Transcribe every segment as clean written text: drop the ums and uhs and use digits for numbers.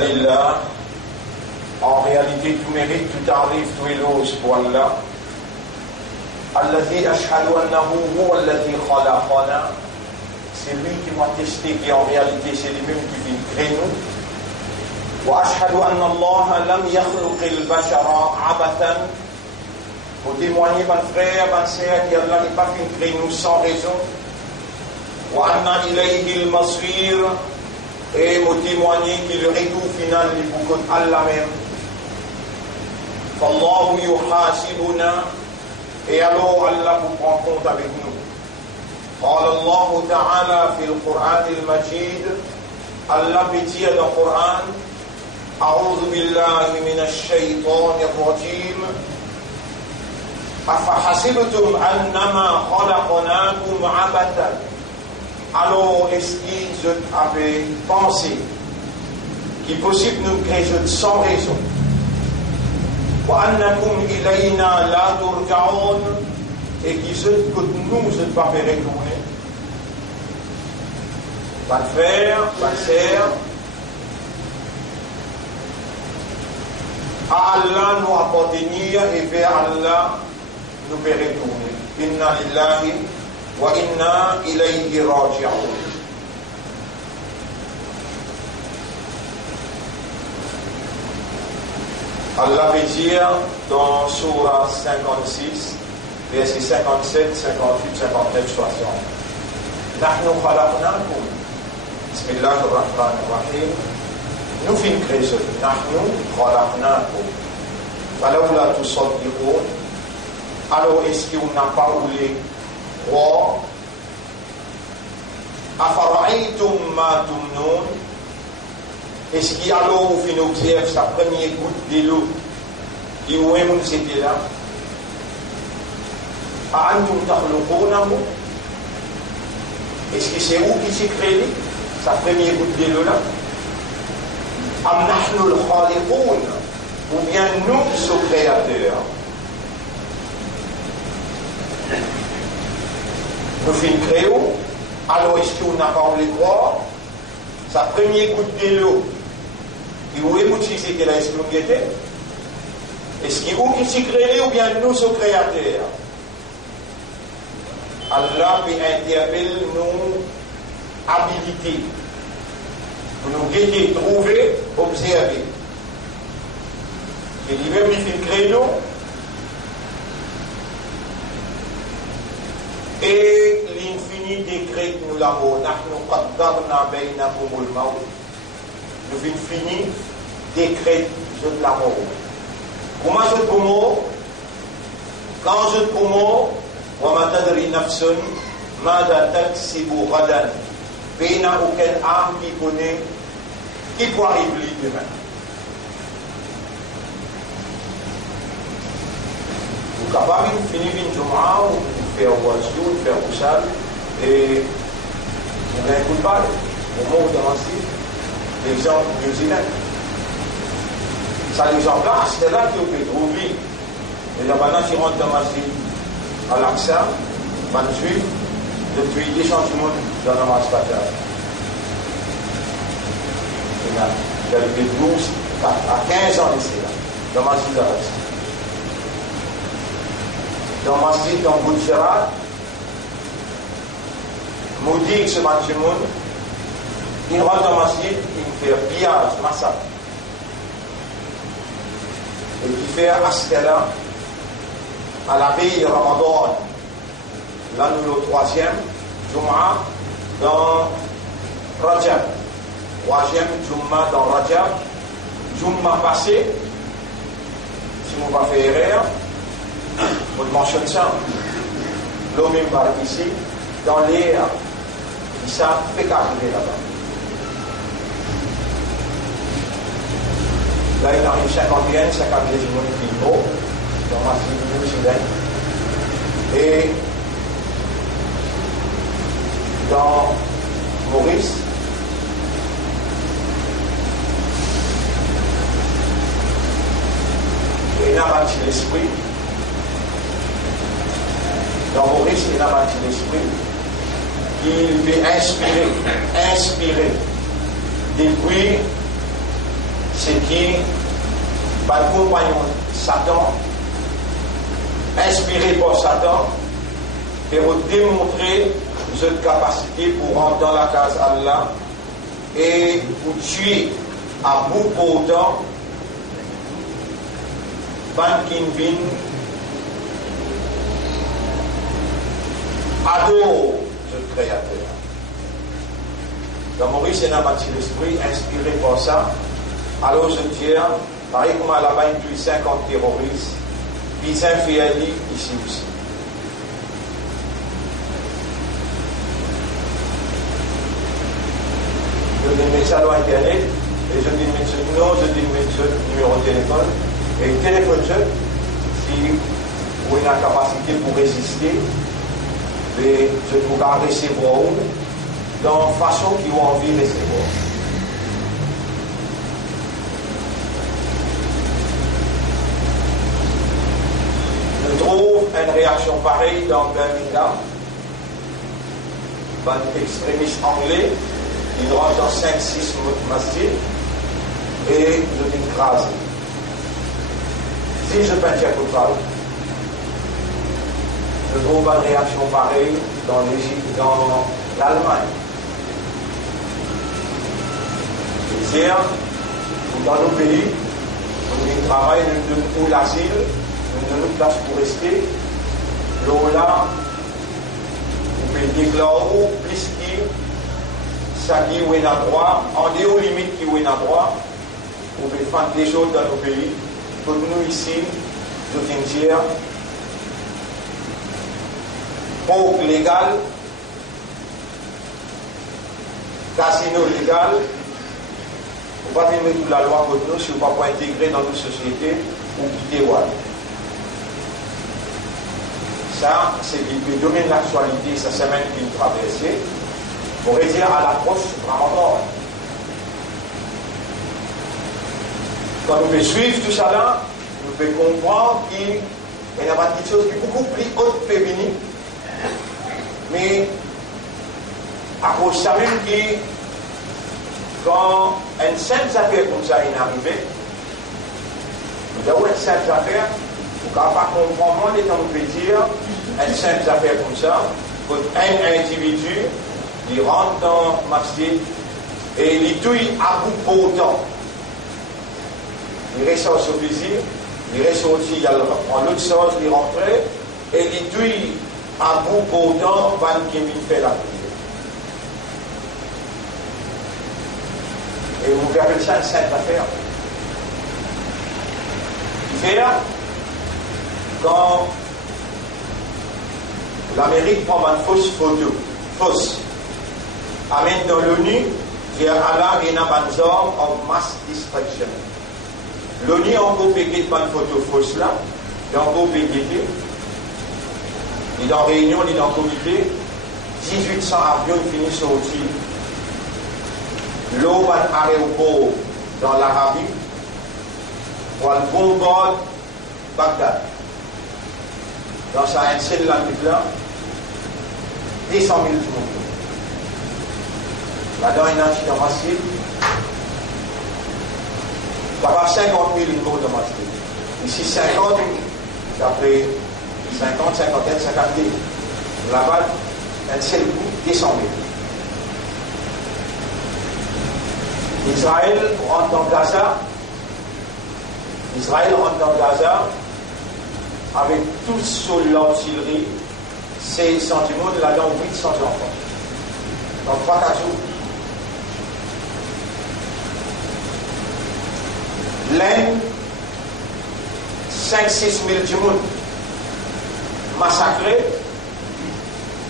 Alhamdulillah, en réalité tout mérite, tout arrive, tout éloge pour Allah. Alladhi ashhadu annahu huwa alladhi khalaqana. C'est lui qui m'a testé, qui en réalité c'est lui-même qui vit créer nous. Wa ashhadu anna Allah lam yakhluqil bashara abatan. Pour témoigner, mon frère, ma sœur, qu'Allah n'est pas fait créer nous sans raison. Wa anna ilayhi al-masir. Et me témoigner que le retour final est pour Allah même. Fallahu yuhasibuna. Et alors Allah vous prend compte avec nous. قال الله تعالى في القرآن المجيد الله بيتيه dans القرآن أعوذ بالله من الشيطان الرجيم أفحسبتم أنما خلقناكم عبثا. Alors, est-ce qu'ils avaient pensé qu'il est possible de nous créer sans raison? وَأَنَّكُمْ إِلَيْنَا لَا تُرْجَعُونَ. Et que nous ne pas faire retourner. Pas de frère, pas de sœur. À Allah nous appartenir et vers Allah nous faire retourner. Inna lillahi wa inna ilayhi raji'un. Allah veut dire dans Surah 56, versets 57, 58, 59, 60. Nahnu khalaqnakum. Bismillahir Rahmanir Rahim. Nous fin création. Nahnu khalaqnakum. Falawla tusaddiqun. Alors est-ce qu'on n'a pas voulu croire? Afara'aytum ma tumnun. Est-ce qu'il y a l'eau au fin observe sa première goutte de l'eau qui où est-ce que c'était là? Antum takhluqunahu. Est-ce que c'est vous qui s'est créé sa première goutte de l'eau là? Am nahnu al-khaliqun. Ou bien nous sommes créateurs? Nous finissons créons. Alors est-ce qu'on n'a pas voulu croire? Sa première goutte de l'eau. Et où est-ce que c'est qu'elle a explosé? Est-ce qu'il y a qui s'est créé ou bien nous sommes créateurs? Allah peut interpeller nos habilités. Pour nous guider, trouver, observer. Et lui-même, il fait créer nous. Et l'infini décrète nous la mort. Nous l'infini décrète la mort. Comment je te mort? Quand je te mort, وما تدري نفس ماذا تكسب غدا. Il n'y a aucune âme qui connaît qui peut arriver demain. Vous êtes capable de finir une Jum'a ou de faire Wajdu, de faire Bouchal et vous n'écoutez pas au moment où vous avancez l'exemple New Zealand. Ça l'exemple là, c'est là que vous pouvez trouver. Et là maintenant, si on rentre dans ma vie à l'Aqsa, juif, depuis des changements dans la masse fatale. Il y a quelques 12 à 15 ans ici, dans ma vie d'Aqsa. Dans ma vie, dans Boudjarat, maudit ce manchimoun, il rentre dans ma vie, il fait pillage, massacre. Et il fait Askela, à la veille de Ramadan, là nous le troisième Jum'a dans Rajab, troisième Jum'a dans Rajab, Jum'a passé, si vous ne faites pas erreur, on le mentionne ça, l'homme est par ici, dans l'air, il s'est fait arriver là-bas. Là il arrive 51, 52 jours dans ma ville et dans Maurice il n'a pas l'esprit. Dans Maurice il n'a pas l'esprit. Il veut inspirer depuis c'est qui va compagnon Satan, inspiré par Satan, et vous démontrer votre capacité pour rentrer dans la case Allah et vous tuer à bout portant Ban Kinvin adore le Créateur. Dans Maurice et dans l'esprit, inspiré par ça, alors je dis, pareil comme à la bas il y a 50 terroristes, ils ont fait un livre ici aussi. Je dis mettre ça sur Internet, et je dis mettre ce nom, je dis mettre ce numéro de téléphone, et téléphone si vous avez la capacité pour résister, et je peux recevoir dans la façon qu'ils ont envie de recevoir. Je trouve une réaction pareille dans Birmingham. Un extrémiste anglais, il rentre dans 5-6 masjids et je l'écrase. Si je peins Tchèque-Autral, je trouve une réaction pareille dans l'Allemagne. C'est-à-dire, dans nos pays, on travaille, nous donnons l'asile, nous donnons place pour rester. Là, on peut déclarer plus qui, ça qui est à droit, en dehors limite qui est à droit, on peut faire des choses dans nos pays. Pour nous ici, je tiens dire, pour légal, casino légal, on ne peut pas mettre toute la loi contre nous si on ne peut pas intégrer dans nos sociétés ou quitter WAD. Ça, c'est le domaine de l'actualité, ça semaine qui nous traversée. On pourrait dire à l'approche Ramadan. Quand on peut suivre tout ça là, on peut comprendre qu'il y a pas de choses qui sont beaucoup plus hautes féminines. Mais à cause de ça même qui, quand une simple affaire comme ça est arrivée, nous avons une simple affaire, vous ne pouvez pas comprendre les temps on peut dire, une simple affaire comme ça, qu'un individu, il rentre dans le masjid et il touille à bout portant. Il ressort sur plaisir, il ressortit, il prend l'autre chose, il rentre et il touille à bout portant, Ban Kinvin fait la prière. Et vous verrez ça une simple affaire. Faire quand l'Amérique prend une fausse photo, fausse, amène dans l'ONU vers Allah et une zone of mass destruction. L'ONU a encore payé une photo fausse là, il a encore payé. Il est en réunion, il est en comité, 1800 avions finissent sortir. L'eau va aéroport dans l'Arabie pour le bombarder Bagdad. Dans sa seule là, 200 000 monde. Là-dedans, il y a un incident massif. Il y a 50 000 morts dans le masjid. Ici, 50, d'après 50, 51, 52. Là-bas, un seul coup, 200 000. Israël rentre dans Gaza. Israël rentre dans Gaza avec tout sur l'artillerie, 600 monde, là-dedans 800 enfants. Dans 3-4 jours. L'Inde, 5-6 000 du monde massacrés,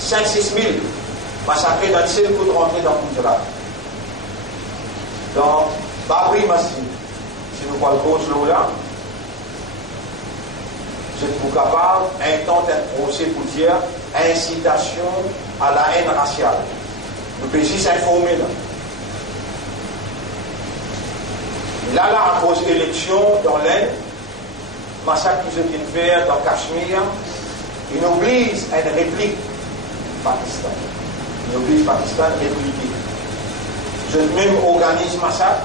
5-6 000 massacrés dans le seul coup de rentrer dans Gujarat. Dans Babri Masjid, si nous parlons de l'eau là, je suis capable d'intenter un procès pour dire incitation à la haine raciale. Nous pouvons juste s'informer là. Là, à cause d'élections dans l'Inde, massacre qu'ils ont fait dans Cachemire, ils obligent à une réplique Pakistan. Ils obligent Pakistan à répliquer. Je même organise massacre,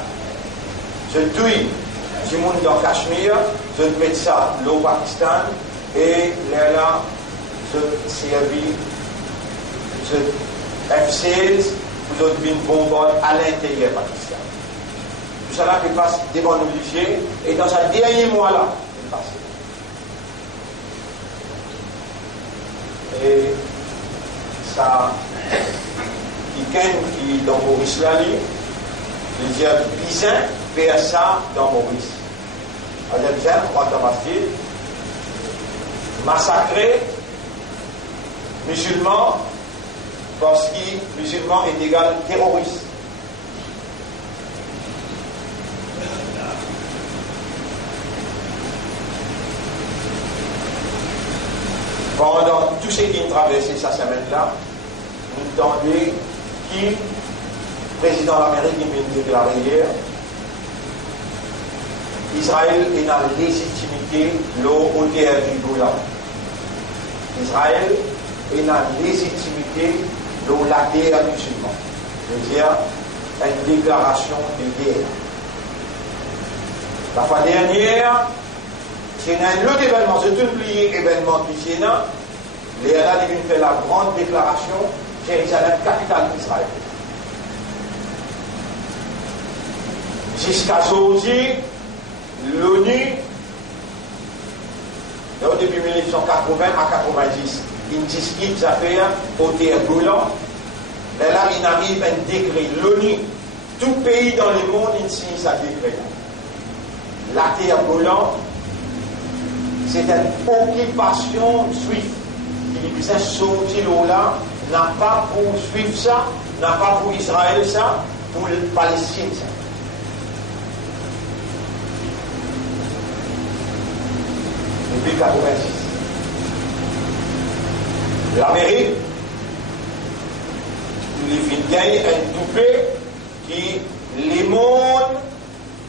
je tue du monde dans Cachemire, je mets ça au Pakistan, et là, je servis, je F-16, vous avez une bombe à l'intérieur du Pakistan. Tout cela qui passe devant l'obligé, et dans ce dernier mois-là, il passe. Et ça, quelqu'un qui dans Maurice Lali, il dit bizarre faire ça dans Maurice. Alors bizarre, croix dans Bastille, massacrer musulmans parce que musulman est égal terroriste. Pendant tout ce qui ont traversé cette semaine-là, nous entendons qui, le président de l'Amérique, qui vient déclarer hier, Israël est dans la légitimité au terre du Golan. Israël est dans la légitimité de la guerre musulmane. C'est-à-dire une déclaration de guerre. La fois dernière, c'est un autre événement, c'est un oublié événement qui est là. Les Alliés viennent faire la grande déclaration, Jérusalem, capitale d'Israël. Jusqu'à aujourd'hui, l'ONU, depuis 1980 à 90, il discute des affaires au terre Golan. Mais là, il arrive un décret. L'ONU, tout pays dans le monde, il signe ce décret. La terre Golan, c'est une occupation juive. Il disait sortir là, n'a pas pour suivre ça, n'a pas pour Israël ça, pour le Palestine ça. Depuis 86. L'Amérique, il gagne un toupet qui les mondes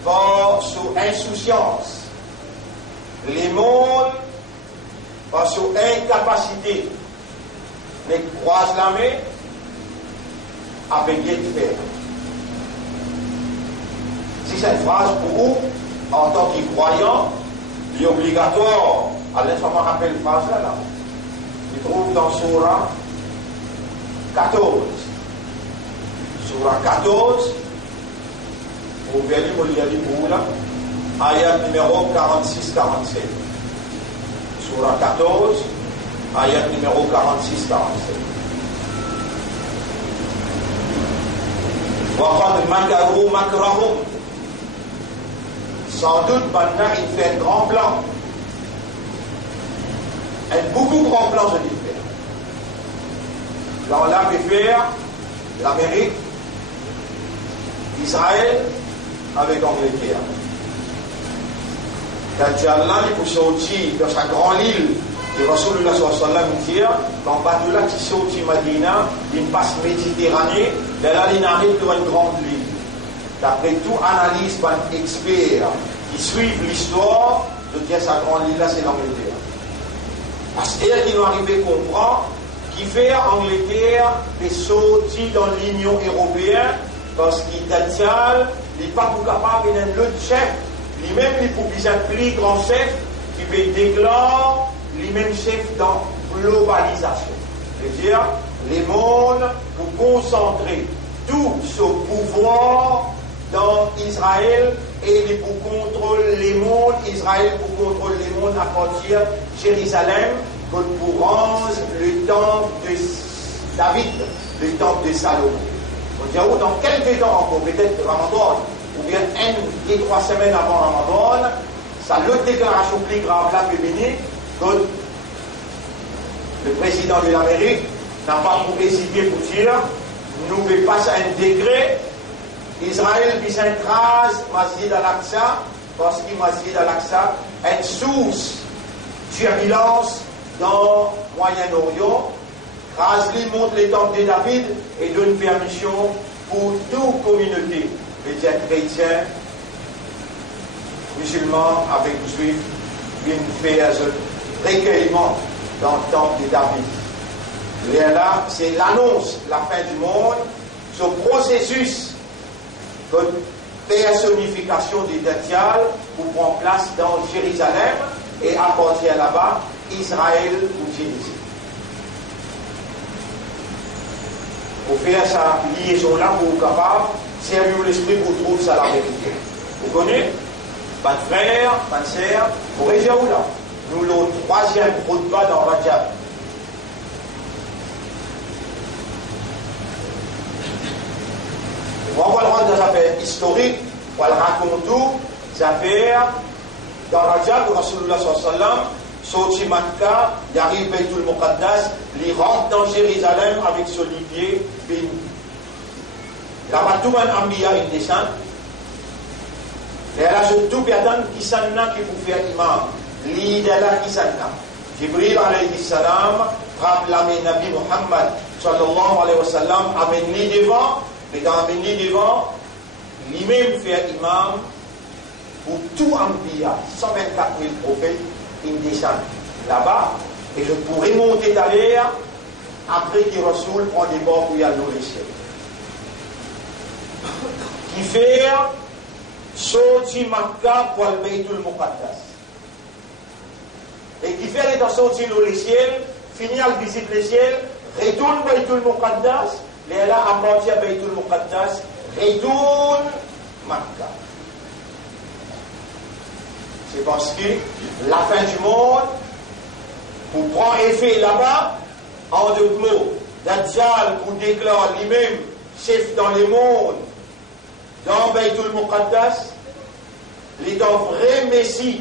vont sous insouciance. Les mondes vont sous incapacité. Mais croise la main avec Dieu de faire. Si c'est une phrase pour vous, en tant que croyant, il est obligatoire. Allez, ça me rappelle la phrase là. Il trouve dans Surah 14. Surah 14, vous verrez, vous lirez pour vous là, ayat numéro 46-47. Surah 14, ayat numéro 46-47. وَقَدْ مَكَرُوا مَكْرَهُمْ. Sans doute, maintenant, il fait un grand plan. Un beaucoup grand plan, je dis faire. Là, on l'a fait faire l'Amérique, Israël, avec l'Angleterre. Quand Allah, il peut sortir dans sa grande île, et Rasulullah sallallahu alayhi wa sallam dit, quand Badoula qui sortit Madina, il passe Méditerranée, et là, il arrive dans une grande île. D'après tout analyse par experts qui suivent l'histoire, de dire sa grande île là, c'est l'Angleterre. Parce qu'ils nous arrivé à comprendre qu'il fait Angleterre des sorties dans l'Union européenne parce qu'il n'est pas capable d'un autre chef, lui-même il peut être un plus grand chef qui peut déclarer lui-même chef dans la globalisation. C'est-à-dire, les mondes pour concentrer tout ce pouvoir dans Israël et pour contrôler les mondes, Israël pour contrôler les mondes à partir de Jérusalem, pour rendre le temple de David, le temple de Salomon. On dirait dans quelques temps encore, peut-être Ramadan, ou bien 1 et 3 semaines avant Ramadan, ça l'autre déclaration plus grave là féminine, que le président de l'Amérique n'a pas pour hésiter pour dire, nous devons passer un décret. Israël qui s'écrase Masjid al-Aqsa parce que Masjid al-Aqsa est une source de turbulence dans le Moyen-Orient. Rasli montre les temples de David et donne permission pour toute communauté, les chrétiens, musulmans avec juifs, viennent faire un recueillement dans le temple de David. Et là, c'est l'annonce, la fin du monde, ce processus que personnification du Dajjal pour prendre place dans Jérusalem et à partir là-bas, Israël ou Jérusalem. Pour faire cette liaison-là, pour vous capable, servir l'esprit pour trouver ça la vérité. Vous connaissez? Pas de frère, pas de sœur, vous réservez là. Nous, le troisième khutbah dans Rajab. On va le rendre des affaires historiques, on va le raconter tout, des affaires dans Rajab, où Rasulullah sallallahu alayhi wa sallam, sorti Makkah, il arrive à Baytul Muqaddas, il rentre dans Jérusalem avec ce olivier béni. Là-bas, tout le monde Ambiya, il descend. Et là, je tout attendre qui s'en a qui vous fait imam. L'idée là qui s'en a. Jibril alayhi salam, proclame Nabi Muhammad sallallahu alayhi wa sallam, amène-lui devant, et dans amène-lui devant, lui-même fait imam pour tout Ambiya, 124 000 prophètes, ils descendent là-bas, et je pourrais monter d'ailleurs après que Rasoul prend des bords pour y aller dans les cieux. Qui fait sorti Makkah pour le Baytul Muqaddas. Et qui fait l'état sorti dans les ciels, finit à visiter les ciels, retourne Baytul Muqaddas, et là, à partir de Baytul Muqaddas, retourne Makkah. C'est parce que la fin du monde, pour prendre effet là-bas, en deux mots, Dajjal pour déclarer lui-même chef dans le monde, dans Baytul Muqaddas, il est un vrai Messie.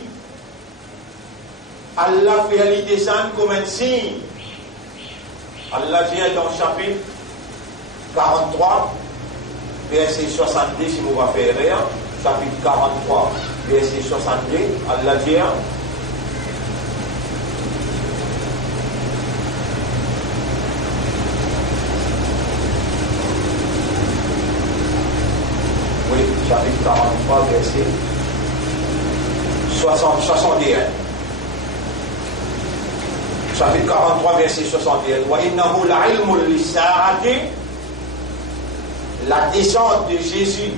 Allah fait lui descendre comme un signe. Allah dit dans le chapitre 43, verset 70, si vous va faire rien, chapitre 43, verset 62, Allah dit chapitre 43, verset 61. Chapitre 43, verset 61. Wa innahu la'ilmun lis-sa'ati, la descente de Jésus,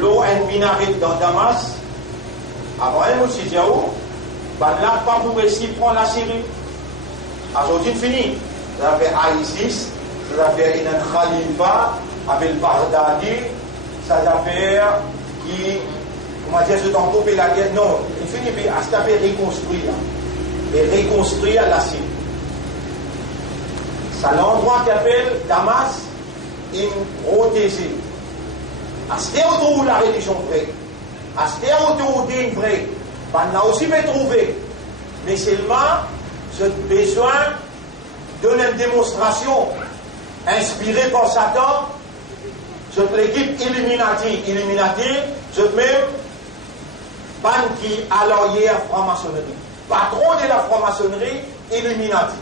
l'eau en minaret dans Damas, avant un mot de Diaou, ben là, pas vous réussir prendre la Syrie. Aujourd'hui, fini. Ça fait ISIS, ça fait Inan Khalifa, avec le Baghdadi, ça affaire qui, comment dire, se t'en couper la guerre. Non, il finit à se taper reconstruire. Et reconstruire la Syrie. C'est l'endroit qui appelle Damas, une protégée. À ce où la religion vraie, à ce où est vrai, on a aussi bien trouvé. Mais seulement, j'ai besoin d'une démonstration inspirée par Satan. Je l'équipe Illuminati, je même, ban qui alors hier franc-maçonnerie. Patron de la franc-maçonnerie, Illuminati.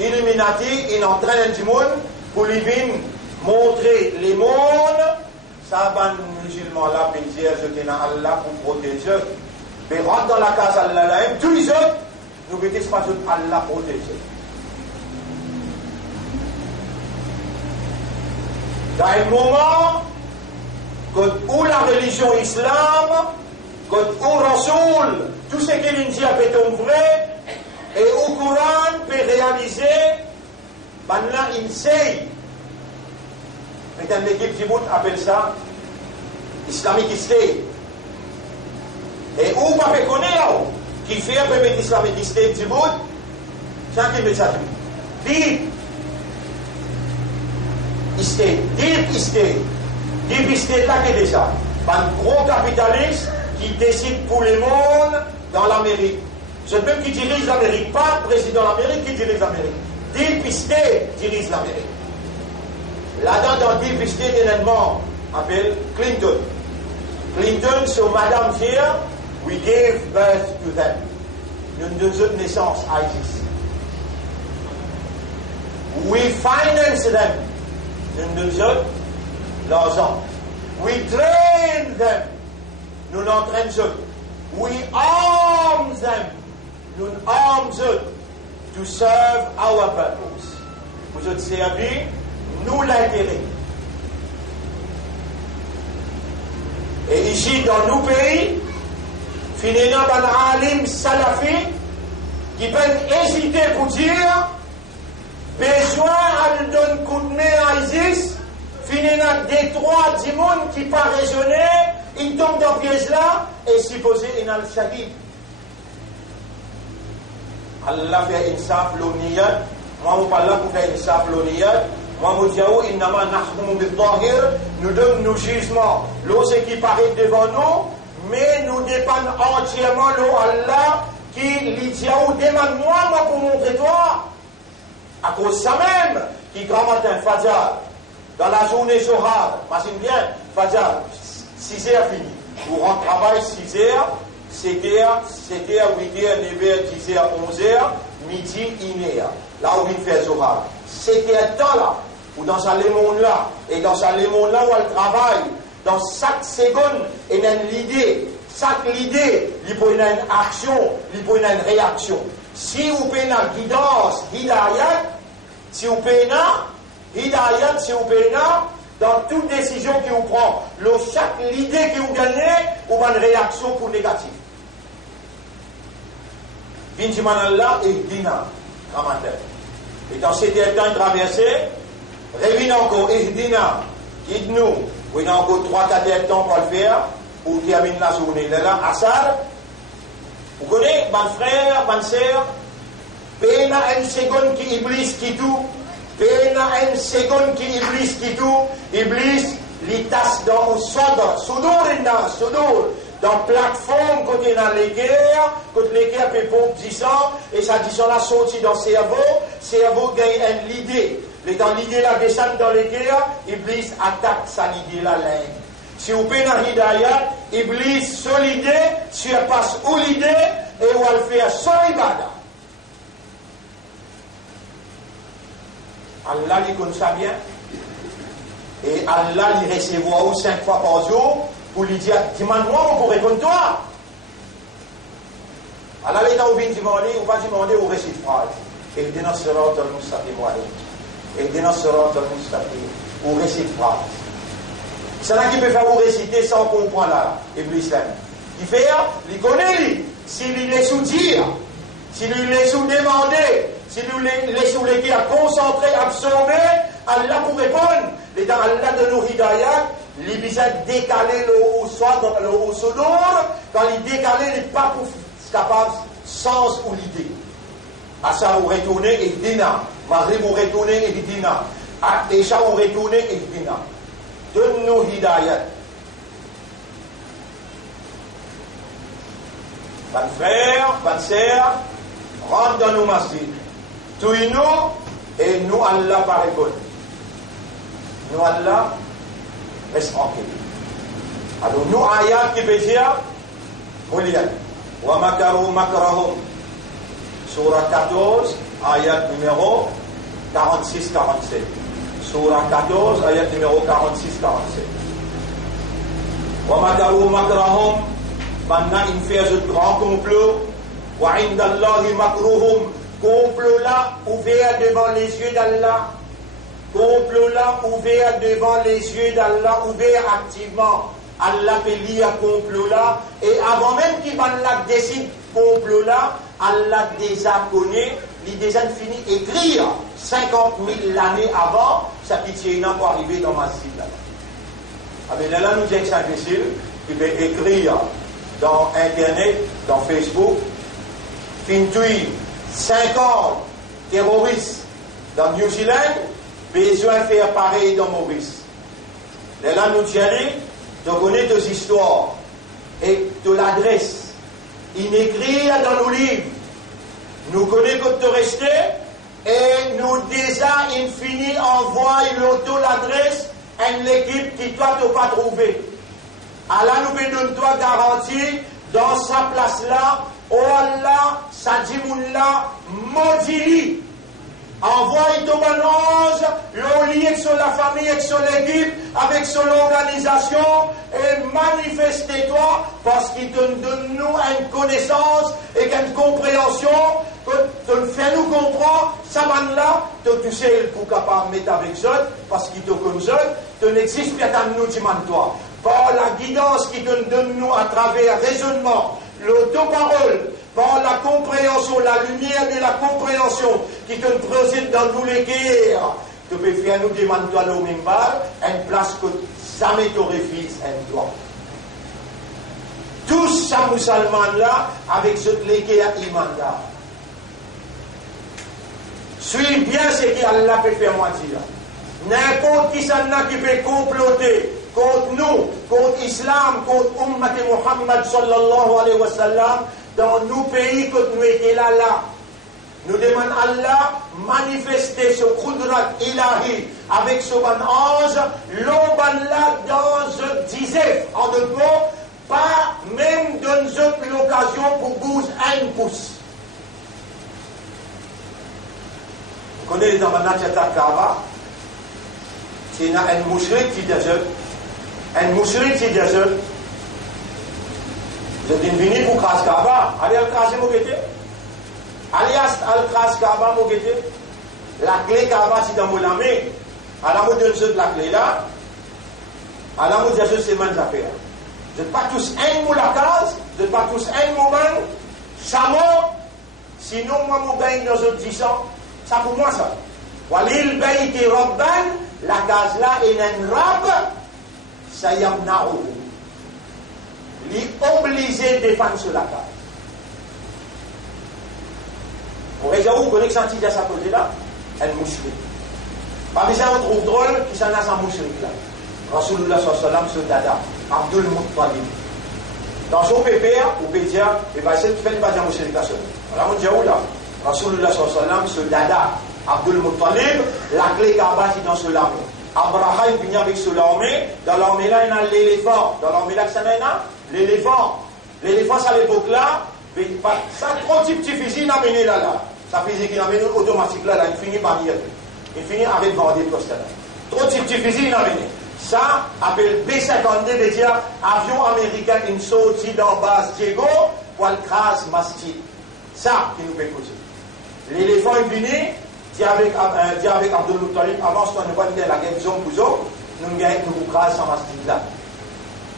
Illuminati, il entraîne du monde pour lui montrer les mondes. Ça, ban musulman là, puis dire, je tiens à Allah pour protéger. Mais rentre dans la case Allah, tous les autres, nous mettons pas Allah protéger. Dans un moment où la religion islam, où Rasoul, tout ce qu'il dit est vrai, et au Coran peut réaliser, maintenant il sait. Maintenant l'équipe Djibouti appelle ça Islamic State. Et où on peut connaître, qui fait un peu de Islamic State Djibouti, c'est un qui met ça. Deep State là qui est déjà. Un gros capitaliste qui décide pour le monde dans l'Amérique. C'est même qui dirige l'Amérique, pas le président de l'Amérique qui dirige l'Amérique. Deep State dirige l'Amérique. Là-dedans, dans Deep State, événement, appelle Clinton. Clinton, sur Madame here, we gave birth to them. Nous donnons naissance à ISIS. We finance them. Nous donnons l'argent. We train them. Nous entraînons. We arm them. Nous arms eux to serve our purpose. Vous êtes servis, nous l'intérêt. Et ici, dans nos pays, finalement, un alim salafi qui peut hésiter pour dire besoin à lui donner coup de main à ISIS, finalement, des trois du monde qui pas raisonner, il tombe dans piège là et supposé in al-shahid. Allah fait insaf l'oniyat, moi je parle là pour faire insaf l'oniyat, moi je dis innama nahkum bil-zahir, nous donnons nos jugements, l'eau c'est qui paraît devant nous, mais nous dépendons entièrement de Allah qui lui dit demande-moi pour montrer toi. À cause de ça même, qui grand matin, Fajr, dans la journée Zohar, imagine bien, Fajr, 6 heures fini. Vous rentrez travail 6 heures, 7 heures, 8 heures, 9 heures, 10 heures, 11 heures, midi, 1 heure. Là où il fait Zohar. C'était un temps là, où dans ce monde là, et dans ce monde là où elle travaille, dans chaque seconde, il y a une idée. Chaque idée, il y a une action, il y a une réaction. Si vous avez une guidance, hidayat, si vous avez une hidayat, si vous avez dans toute décision que vous prenez, chaque idée que vous gagnez, vous avez une réaction pour négative. Binjiman Allah et Dina, Ramadan. Et dans ces temps traversés, réunissez encore Dina, guide-nous. Vous avez encore 3-4 temps pour le faire, pour terminer la journée. Là, Assad, vous connaissez, mon frère, ma soeur, pena une seconde qui Iblis qui tout, pena une seconde qui Iblis qui tout, Iblis, les tasses dans le soudor, dans plateforme, côté dans les guerres, côté les guerres, peut pompe 10 ans, et ça 10 ans là sorti dans le cerveau gagne une idée. Mais dans l'idée là, descend dans les guerres, Iblis attaque sa idée là, l'Inde. Si vous prenez un hidayat, Iblis, sur l'idée, surpasse ou l'idée, et on va le faire sans ibada. Allah lui connaît ça bien. Et Allah lui recevra 5 fois par jour pour lui dire, demande-moi, on peut répondre toi. Allah lui dit, on va demander au récit de phrase. Et il dit, non, c'est l'autre, et il ou récit de phrase. C'est là qui peut faire vous réciter sans comprendre là, Iblis là. Il fait, il connaît lui. S'il est sous dire, s'il est sous demander, s'il est sous les à concentrer, absorber, Allah pour répondre. Et dans Allah de nos hidayat, il vient décaler le soit dans le sonore, quand il décale, il n'est pas capable sens ou l'idée. À ça, vous retournez et dina. Maghrib, vous retournez et dina. À Isha, vous retournez et dina. Donne-nous hidayat. Ban frère, ban sœur, rentre dans nos masjids. Touille-nous et nous, Allah, va répondre. Nous, Allah, reste tranquille. Alors, nous, ayat qui veut dire, Moulian, wa makaru makrahum. Surah 14, ayat numéro 46-47. Surah 14, ayat numéro 46-47. Wa makaru makrahum. Maintenant, il fait un grand complot. Wa indallahi makruhum. Complot là, ouvert devant les yeux d'Allah. Complot là, ouvert devant les yeux d'Allah, ouvert activement. Allah peut lire complot là. Et avant même qu'il décide complot là, Allah déjà connaît, il a déjà fini d'écrire 50 000 années avant, sa pitié n'a pas arrivé dans ma cible. Avec là, nous disons que c'est imbécile, il peut écrire dans Internet, dans Facebook, Fintui, 50 terroristes dans New Zealand, besoin de faire pareil dans Maurice. Là, nous disons, de connaître des histoires et de l'adresse. Il écrit dans nos livres. Nous connaissons que tu restes et nous déjà, il finit envoie l'adresse à l'équipe qui toi tu pas trouvé. Allah nous donne toi garantie dans sa place là. Oh Allah, ça dit là, maudit. Envoie ton ange, le lien sur la famille et sur l'équipe, avec son organisation, et manifestez-toi, parce qu'il te donne nous une connaissance et une compréhension, que tu fais nous comprendre, ça là, tu sais pour capable de mettre avec eux, parce qu'il te connaît, tu n'existes pas dans nous, tu toi. par la guidance qui donne nous à travers raisonnement, l'autoparole, par la compréhension, la lumière de la compréhension qui te présente dans tous les guerres, tu peux faire nous demander à nos membres une place que jamais tu refuse un droit. Tous ces musulmans là, avec ce les guerres immandables. Suis bien ce qu'Allah peut faire moi dire. N'importe qui qui peut comploter contre nous, contre l'islam, contre Ummat Muhammad sallallahu alayhi wa sallam, dans nos pays que nous étions là. Nous demandons à Allah manifester ce Qudrat ilahi avec ce bon ange, l'on là dans ce disait, en d'autres mots, pas même dans l'occasion pour bouger un pouce. Vous connaissez dans la Kaaba, c'est un mouchrik qui dit un mouchrik qui dit je dis venu pour craser Kaaba, allez al craser mon guetté. Alias al craser Kaaba mon guetté. La clé Kaaba c'est dans mon main. À la mode de la clé là, à la mode de ces mains affaires. Je ne pas tous un mot la case, je ne pas tous un moment, chameau, sinon moi mon bain dans un 10 ans, ça pour moi ça. Walil bayti rabban, la case là est un rab, ça yamna'u. Il est obligé de défendre sur la case. Pour résoudre, vous connaissez un petit à sa côté là, un mouchrik. Parmi ça, on trouve drôle qui s'en a un mouchrik là. Rasulullah sallallahu alayhi wa sallam, ce dada, Abdul Muttalib. Dans son pépère, ou peut dire, et bien c'est fait pas de mouchrik là. Alors on dit où là? Rasulullah sallallahu alayhi wa sallam, ce dada, Abdul Muttalib, la clé Kaaba qui dans ce l'armée. Abraham vient avec ce l'armée, dans l'armée là il y a l'éléphant, dans l'armée là que ça y a l'éléphant. L'éléphant à l'époque là, ça trop de petits fusils n'a mené là. Ça physique qui n'a mené automatique là, il finit par dire. Il finit avec vendé le poste là. Trop de petits fusils n'a mené. Ça, appelle B-52, veut dire avion américain qui sorti dans base Diego pour le crase mastic. Ça qui nous fait causer. L'éléphant est venu, dit avec Abdul Muttalib, avant ce qu'on ne va pas dire la guerre zone pour eux, nous gagnons nous crase sans mastic là.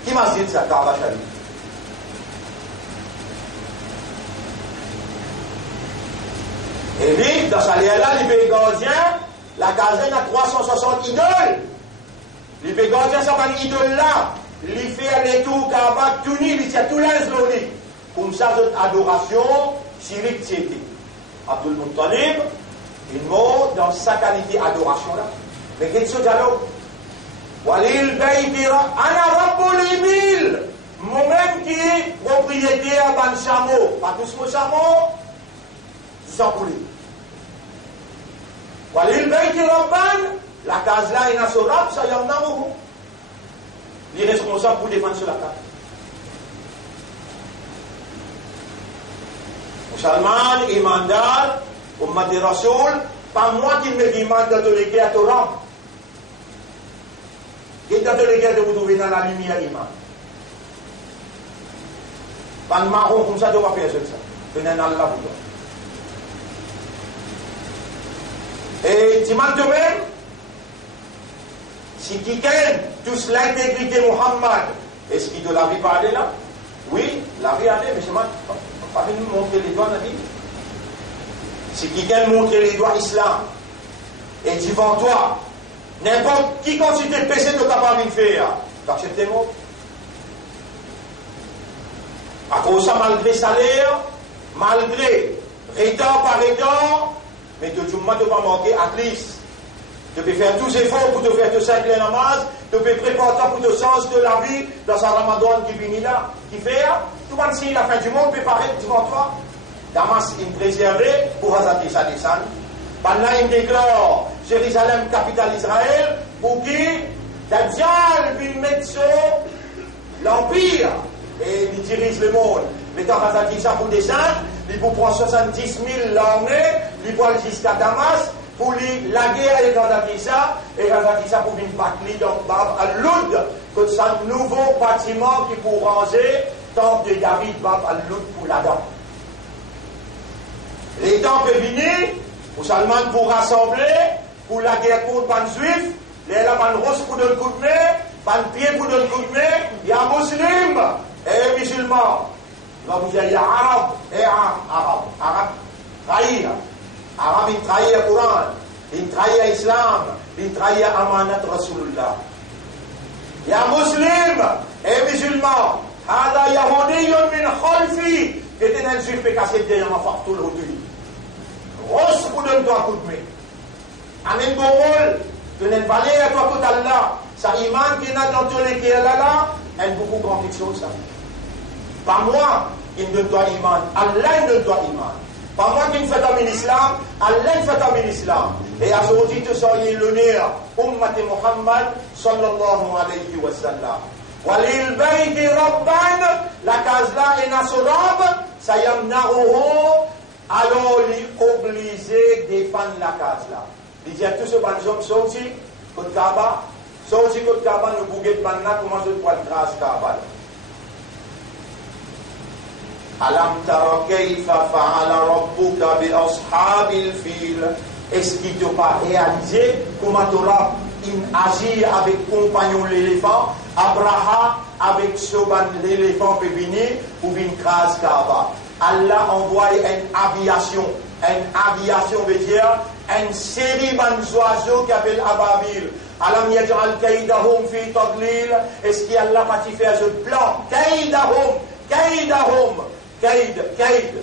Qui m'a dit ça, Kaaba Sharif? Et puis, dans sa là, les pays gardiens, la caserne a 360 idoles. Les pays gardiens, ça va une idole là. Il fait les tours Kaaba, tout nu, il tient tout l'insloli. Comme ça, cette adoration, Syrique, c'était. Abdul Muttalib, il mort dans sa qualité d'adoration là. Mais qu'est-ce que dialogue? Walil Baïbira, Ana Rabbul Ibil. Moi-même qui est propriétaire d'un chameau. Pas tous mon chameau, sans poulet. Walil Baïti Rabban, la case là, il y a ce rab, ça y en a beaucoup. Il est responsable pour défendre sur la case. Musulman, imandar, Ummat Rasoul, pas moi qui me demande de léguer à Torah. Qui est de léguer de vous trouver dans la lumière iman. Pas de marron comme ça, tu vas faire ça. Venez dans Allah vous. Et dimanche de même, si quelqu'un touche l'intégrité de Muhammad, est-ce qu'il doit la vie parler là? Oui, la vie aller, mais c'est mal. Pas nous montrer les doigts, Nabi. Si quelqu'un montre les doigts islam, et dit devant toi, n'importe qui considère le péché de capable de faire, tu acceptes moi. À cause de ça, malgré salaire, malgré rédant par rédant, mais de tout le monde ne pas manquer à least. Tu peux faire tous les efforts pour te faire te 5 namaz, tu peux préparer pour te sens de la vie dans un ramadan qui vient là, qui fait, tout le monde signe la fin du monde, peut paraître devant toi. Damas est préservé pour Hazati sa descente. Pendant il déclare Jérusalem, capitale d'Israël, pour qui Dajjal vient mettre sur l'empire et il dirige le monde. Mais quand Hazati sa pour descendre, il vous prend 70 000 l'armée, il va jusqu'à Damas, pour la guerre avec Razatissa, et Razatissa pour venir battre donc Bab al-Lud, que c'est un nouveau bâtiment qui pour ranger temple de David Bab al-Lud pour la dent. Les temples venus, pour Salman pour rassembler, pour la guerre contre les juifs, les Laman Rose pour donner le coup de main, pas de pied pour donner coup de main, il y a musulman et musulman. Il va vous dire, il y a arabe et arabe. Arabe, trahir. Arabe, il trahit le Coran, il trahit l'islam, il trahit amanat Rasulullah. Il y a musulman et musulman. هذا يهودي من خلفي était un juif qui cassé derrière ma fartou le rotuli. Grosse pour donner toi coup de main. Amen bon rôle, tu n'es pas allé à toi tout Allah. Ça iman qui n'a dans tous les qui est là, elle beaucoup de conviction ça. Pas moi qui ne donne toi iman, Allah ne donne toi iman. Pas moi qui ne fait un l'islam, Allah ne fait un l'islam. Et à ce moment-là, tu soyez l'honneur, Ummat Muhammad sallallahu alayhi wa sallam. Walil bayti rabban, la case là est nasorab, ça yamnaruhu, alors il obligé de défendre la case là. Il dit à tous ceux qui sont sortis, côté Kaaba, sortis côté Kaaba, nous bouguez de banna, comment je dois le grâce Kaaba. Alam tara kayfa fa'ala rabbuka bi ashabil fil. Est-ce qu'il t'a pas réalisé comment tu auras agi avec compagnon l'éléphant, Abraham avec l'éléphant peut venir pour venir craser Kaaba. Allah envoie une aviation. Une aviation veut dire une série d'oiseaux qui appelle Ababil. Alam yaj'al kaydahum fi tadlil. Est-ce qu'Allah va te faire ce plan? Kaydahum, kaydahum, kayd.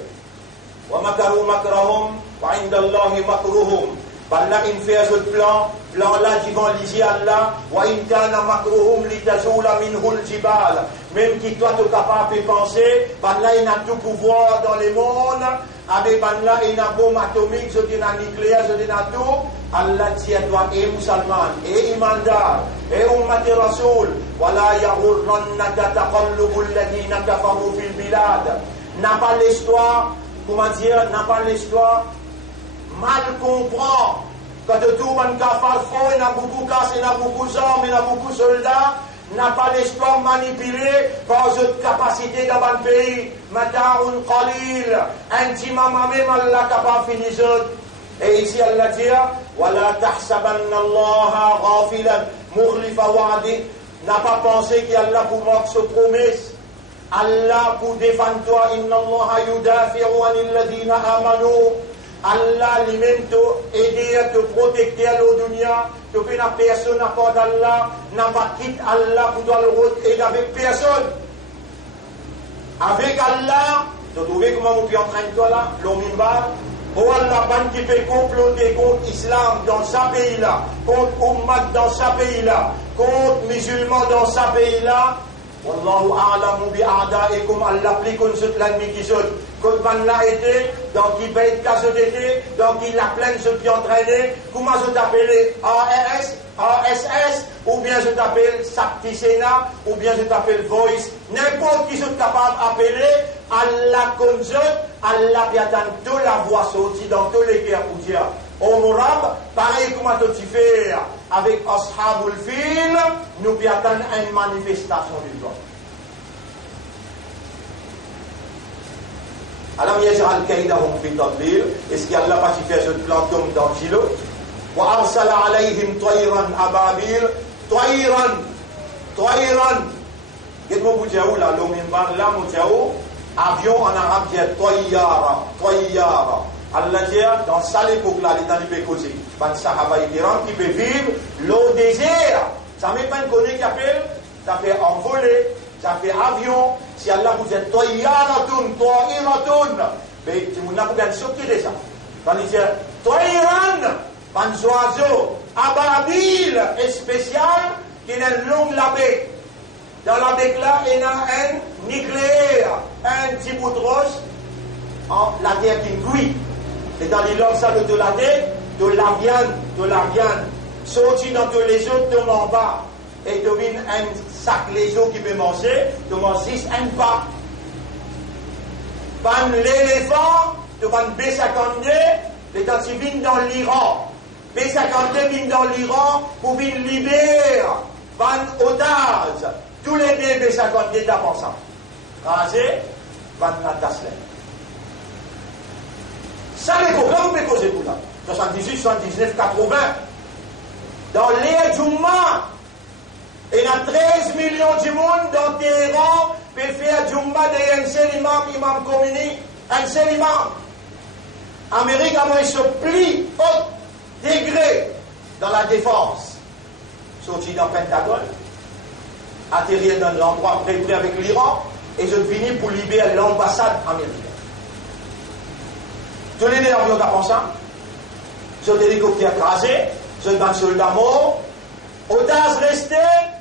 Wa makaru makrahum wa inda Allahi makruhum. Allah il fait ce plan là devant l'isi Allah, wa in kana makruhum litazula minhu al-jibal. Même qui toi tu es capable de penser, Allah il a tout pouvoir dans les mondes, avec Allah il a bombe atomique, je dis un nucléaire, je dis un tout. Allah dit à toi et musulman et imandar et ummat rasoul, wala yaghurrannaka taqallubul ladina kafaru fil bilad. N'a pas l'histoire, comment dire, n'a pas l'histoire mal comprend. Quand tout le monde a faux, il y a beaucoup de casse, il y a beaucoup d'armes, il y a beaucoup de soldats, n'a pas l'espoir manipulé par cette capacité dans le pays. Mata'un qalil, intimement même Allah capable de finir. Et ici Allah dit, wala tahsabanna Allah ghafilan mukhlifa wa'di. N'a pas pensé qu'Allah pour manquer sa promesse. Allah pour défendre toi, inna Allah yudafi'u anil ladina amanu. Allah lui-même t'a aidé à te protéger à l'audunia. Tu peux n'a personne à part d'Allah, n'a pas quitté Allah pour toi le aider avec personne. Avec Allah, tu as trouvé comment vous pouvez entraîner toi là, l'omimba. Oh Allah, ban qui peut comploter contre l'islam dans ce pays-là, contre Ummah dans ce pays-là, contre musulmans dans ce pays-là. Wallahu a'lamu bi a'da'ikum, Allah plie contre ceux l'ennemi qui saute. Quand man l'a été, donc il va être casse d'été, donc il a plein de ceux qui entraînés. Comment je t'appelle ASS, ou bien je t'appelle Sapti Sénat, ou bien je t'appelle Voice. N'importe qui sont capable d'appeler, Allah comme eux, Allah vient dans toute la voix sortie dans tous les guerres pour dire. Au Mourab, pareil comment tu fais avec Ashabul Fil, nous vient attendre une manifestation du droit. Alam yaj'al kaydahum fi tadlil. Est-ce qu'Allah va faire ce plan comme dans le Gilo? Wa arsala alayhim tayran ababil. Tayran. Qu'est-ce que vous dites là? L'omimbar là, vous dites avion en arabe dit tayyara. Allah dit dans cette époque-là, les talibés peuvent causer. Les sahaba kiram qui peuvent vivre l'eau désert. Ça ne met pas une connerie qui appelle, ça fait envoler. Ça fait avion, si Allah vous dit Toyaratun, mais tu n'as pas bien sorti de ça. Tandis que Toyaran, un oiseau, Ababil, est spécial, qui est une longue bec. Dans la bec là, il y a un nucléaire, un petit bout de roche, la terre qui cuit. Et dans les langues, ça de la tête, de la viande, sorti dans tous les autres, tombe en bas. Et tu viens un sac les eaux qui peut manger, tu manges 6 un pas. Pan l'éléphant, tu vas B52, et quand tu viens dans l'Iran, B52 vient dans l'Iran pour venir libérer, van otage. Tous les deux B52 d'avant ça. Rasé, van Nataslen. Ça les copains, vous pouvez causer tout là. 78, 79, 80. Dans les Jumma, Et il y a 13 millions de monde dans Téhéran pour faire Jumma de un seul imam communique, un seul imam. L'Amérique a se plie au degré dans la défense. Sorti dans le Pentagone, atterrir dans l'endroit près avec l'Iran, et je finis pour libérer l'ambassade américaine. Tous les avions qui ça, sur des hélicoptères crasés, sur des soldats morts, otages restés,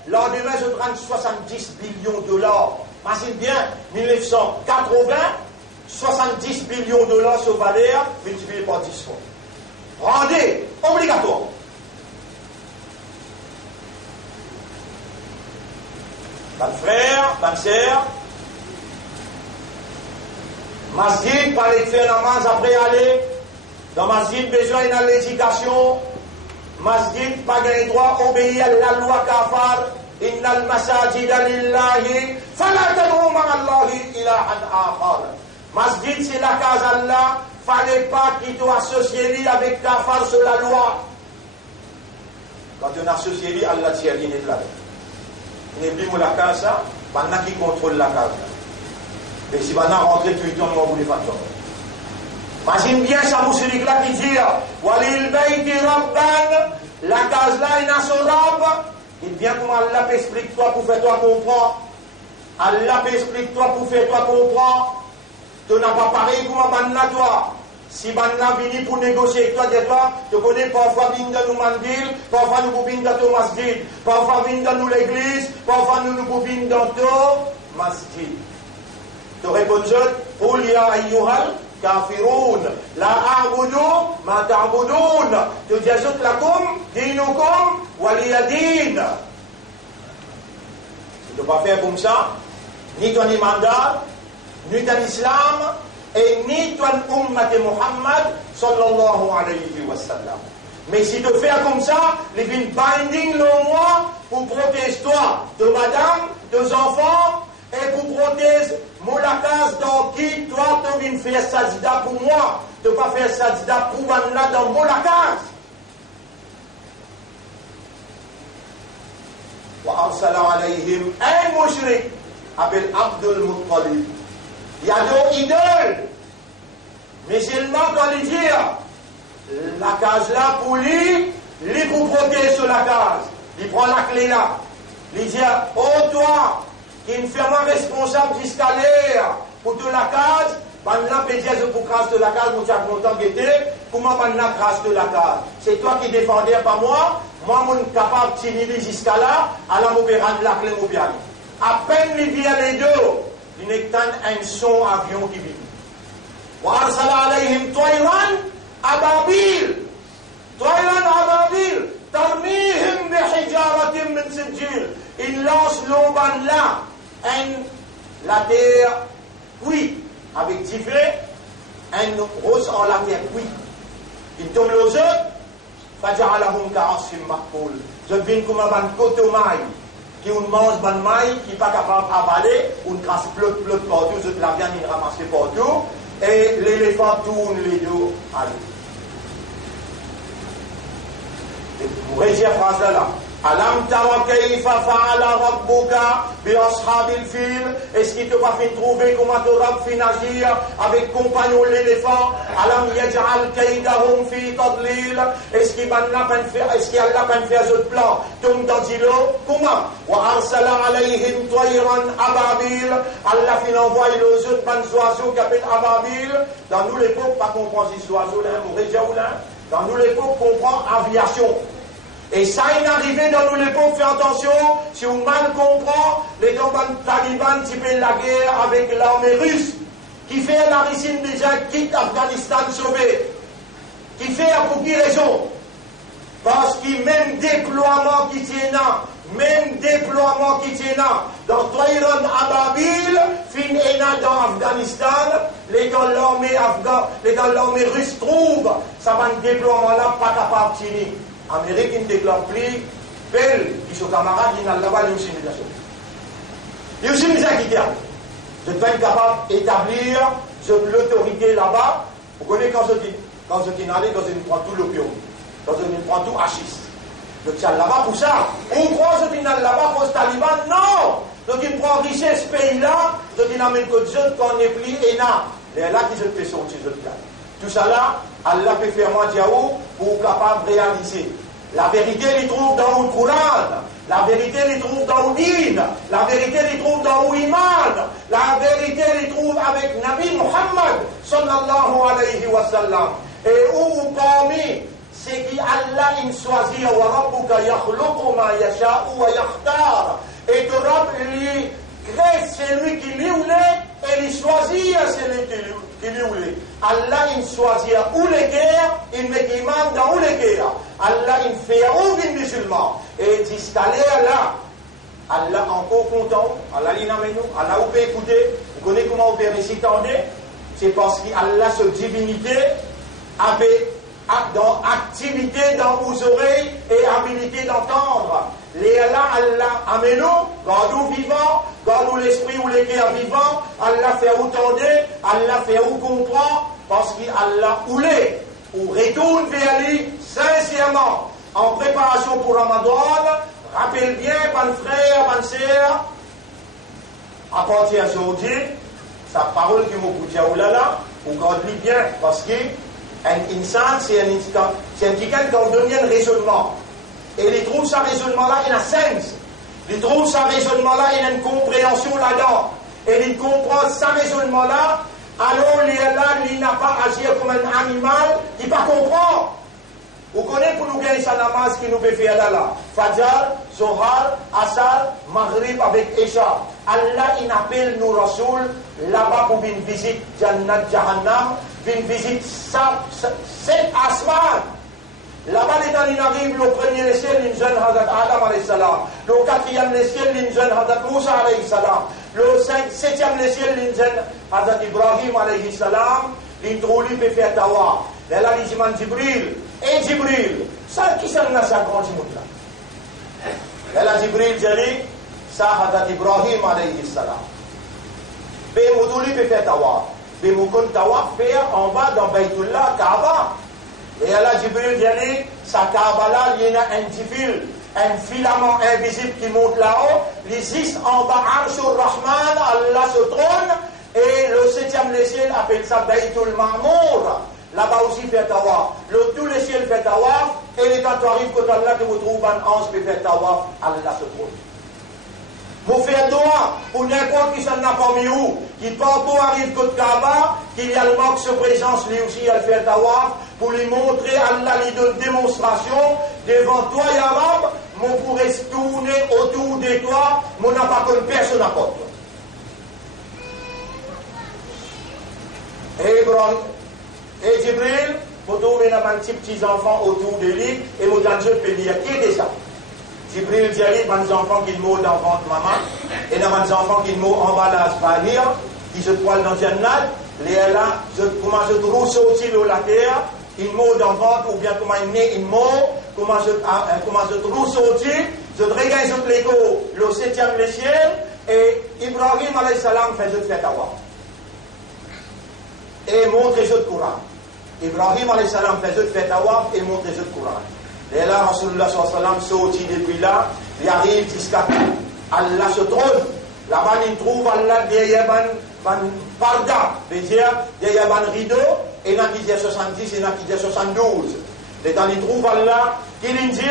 lendemain, je prends 70 billions de dollars. Imagine bien, 1980, 70 billions de dollars sur valeur, multiplié par 10 fois. Rendez, obligatoire. Ban frère, ban sœur, masjid, parler de faire namaz après aller. Dans masjid, besoin de l'éducation. Masjid, pas gain droit, obéir à la loi kafar. Inna al-masajida lillahi, fala tad'u ma'allahi ilahan akhar. Masjid, c'est la case Allah. Fallait pas qu'il doit associer avec kafar sur la loi. Quand on associe Allah tient qu'il est là. Il n'est plus la case, maintenant qui contrôle la case. Et si maintenant rentrer tout le temps, on va vous les faire. Imagine bien ça, Moussoulik là qui dit Walil bayti rabban, la case là, il a son rab. Il vient comme Allah explique toi pour faire toi comprendre. Allah explique toi pour faire toi comprendre. Tu n'as pas pareil comme maintenant toi. Si Banna vient pour négocier avec toi, dis-toi, tu connais parfois vient dans nous mandil, parfois nous vient dans ton masjid, parfois vient dans nous l'église, parfois nous vient dans ton masjid. Tu réponds, Qul ya ayyuhal kafirun, la a'budu ma ta'budun. Tu dis, lakum dinukum waliyadin. Tu ne peux pas faire comme ça, ni ton mandat, ni ton islam, et ni ton ummat de Muhammad sallallahu alayhi wa sallam. Mais si tu fais comme ça, les vignes binding le moi pour protéger toi, de madame, de enfants, et pour protéger moulakas dans qui toi tu viens faire sajda pour moi. Tu ne vas pas faire sajda pour moi dans moulakas. Wa arsala alayhim un mushrik appelé Abdul Muttalib. Il y a deux idoles. Musulmans, quand ils disent, la case là pour lui, il pour protéger sur la case. Il prend la clé là. Il dit, oh toi, qui me fait moi responsable jusqu'à l'air pour toute la case, maintenant, peut dire, je pour crasse de la case, vous êtes content guetter, comment maintenant crasse de la case? C'est toi qui défendais pas moi, moi, je suis capable de tenir jusqu'à là, alors je vais rendre la clé au bien. À peine il vient les deux, il n'est qu'un son avion qui vit. وأرسل عليهم طيرا أبابيل ترميهم بحجارة من سجيل. Il lance l'auban là, la terre cuite avec du feu, un rose en la terre cuite. Il tombe aux autres, فجعلهم كعصف مأكول. Je viens comme un cotomaille qui on mange ban maille, qui n'est pas capable d'avaler, on crasse plot partout, toute la viande est ramassée partout. Et l'éléphant tourne les dos à lui. Vous voyez cette phrase là. Alam tara kayfa fa'ala rabbuka bi ashabil fil. Est-ce qu'il te va faire trouver comment ton Rabb fait agir avec compagnon l'éléphant? Alam yaj'al kaydahum fi tadlil. Est-ce qu'il Allah va faire ce plan? Tombe dans l'eau. Comment? Wa arsala alayhim tayran ababil. Allah fait envoyer les autres oiseaux qui appellent ababil. Dans nous l'époque, pas comprendre ces oiseaux là, dans nous l'époque, comprend aviation. Et ça est arrivé dans nous l'époque, fais attention, si on mal comprend, les talibans qui fait la guerre avec l'armée russe, qui fait la Russie déjà quitte Afghanistan sauvé, qui fait pour qui raison? Parce que même déploiement qui tient dans Toiron Ababil, fin dans Afghanistan, les dans l'armée russe trouvent, ça va un déploiement là pas capable de tenir. Amérique ne déclare plus, belle, qui sont camarades, ils n'ont là-bas une simulation. Il y a aussi une inquiétude. Je ne suis pas capable d'établir l'autorité là-bas. Vous connaissez quand je dis allé, quand je prends tout l'opium, quand je prends tout hachis. Donc ça là-bas pour ça. On croit que tu n'as là-bas pour les talibans. Non! Donc il prend richesse ce pays-là, donc il n'amène que Dieu qu'on est pris et n'a. Et là qui se fait sortir de cas. Tout ça là, Allah peut faire moi Diaou pour capable de réaliser. La vérité, il trouve dans le Coran. La vérité, il trouve dans le Din. La vérité, il trouve dans l'Iman. La vérité, il trouve avec Nabi Muhammad sallallahu alayhi wa sallam. Et où parmi c'est qu'Allah il choisit wa rabbuka yakhluqu ma yasha'u wa yakhtar. Et que Rab lui crée celui qui lui voulait et il choisit celui qui lui voulait. Allah il choisit où les guerres, il met imam dans où les guerres. Allah il fait où les musulmans. Et discalé là, Allah encore content, Allah il n'a nous, Allah vous peut écouter, vous connaissez comment vous pouvez réciter, c'est parce qu'Allah sa divinité avait dans activité dans vos oreilles et habilité d'entendre. Les Allah amène-nous, garde-nous vivants, garde-nous l'esprit ou les cœurs vivants, Allah fait entendre, Allah fait comprendre, parce qu'Allah oulé, ou retourne vers lui sincèrement, en préparation pour Ramadan. Rappelle bien, bon frère, bonne sœur, à partir d'aujourd'hui, sa parole qui m'a dit là, vous gardez bien, parce que un insan, c'est un petit qui donne un raisonnement. Et il trouve ce raisonnement-là, il a sens. Il trouve ce raisonnement-là, il a une compréhension là-dedans. Et il comprend ce raisonnement-là, alors il n'a pas agi comme un animal, il ne pas comprendre. Vous connaissez pour nous gagner sa namaz qui nous fait faire là. Fajr, Zohar, Asar, Maghrib avec Isha. Allah il appelle nous Rasoul là-bas pour une visite Jannat Jahannam, une visite sept asman. Là-bas, il arrive le premier ciel, une jeune Hazrat Adam alayhi salam. Le quatrième ciel, une jeune Hazrat Moussa alayhi salam. Le septième ciel, une jeune Hazrat Ibrahim alayhi salam. L'introduit peut faire tawaf. Et là, il dit Jibril. Et Jibril, ça qui s'en a sa grande là. Et là, Jibril dit, ça Hazrat Ibrahim alayhi salam. Mais Moudouli peut faire tawaf. Mais Moukoun tawaf faire en bas dans Baytullah, Kaaba. Et là, Jibril dit, sa Kaaba là, il y a un filament invisible qui monte là-haut, il existe en bas, Arshur Rahman, Allah se trône, et le septième ciel appelle ça Baytul Ma'mour. Là-bas aussi fait tawaf. Tous les ciels fait tawaf, et les temps arrive quand Allah que vous trouvez un ange qui fait tawaf, Allah se trône. Vous faites droit pour n'importe qui s'en a pas mis où, qui partout arrive côté Kaaba, qu'il y a le manque de présence, lui aussi, il fait tawaf, pour lui montrer, Allah lui donne démonstration, devant toi, Yarab, on pourrait se tourner autour de toi, mais on n'a pas comme personne à côté. Et Jibril, vous trouvez un petit petits-enfants autour de lui, et vous dans Dieu peut dire, qui est déjà? Jibril dit, il y a des enfants qui mourent dans le ventre maman, et il y a des enfants qui mourent en bas de la qui se poilent dans Jannat, les là, comment je trouve sortir de la terre, il meurt dans le ventre, ou bien comment il naît, il meurt, comment je trouve sortir, je regarde sur l'écho, le septième ciel, et Ibrahim alayhi salam fait je fête à voir. Et montre les autres Coran. Ibrahim alayhi salam fait je fête à voir et montre les autres Coran. Et là, Rasulullah sallallahu alayhi wa sallam sorti depuis là, il arrive jusqu'à Allah se trône. Là-bas, il trouve Allah derrière un parda, derrière un rideau, et il y a qui dit 70, et il y a qui dit 72. Et quand il trouve Allah, qu'il dit,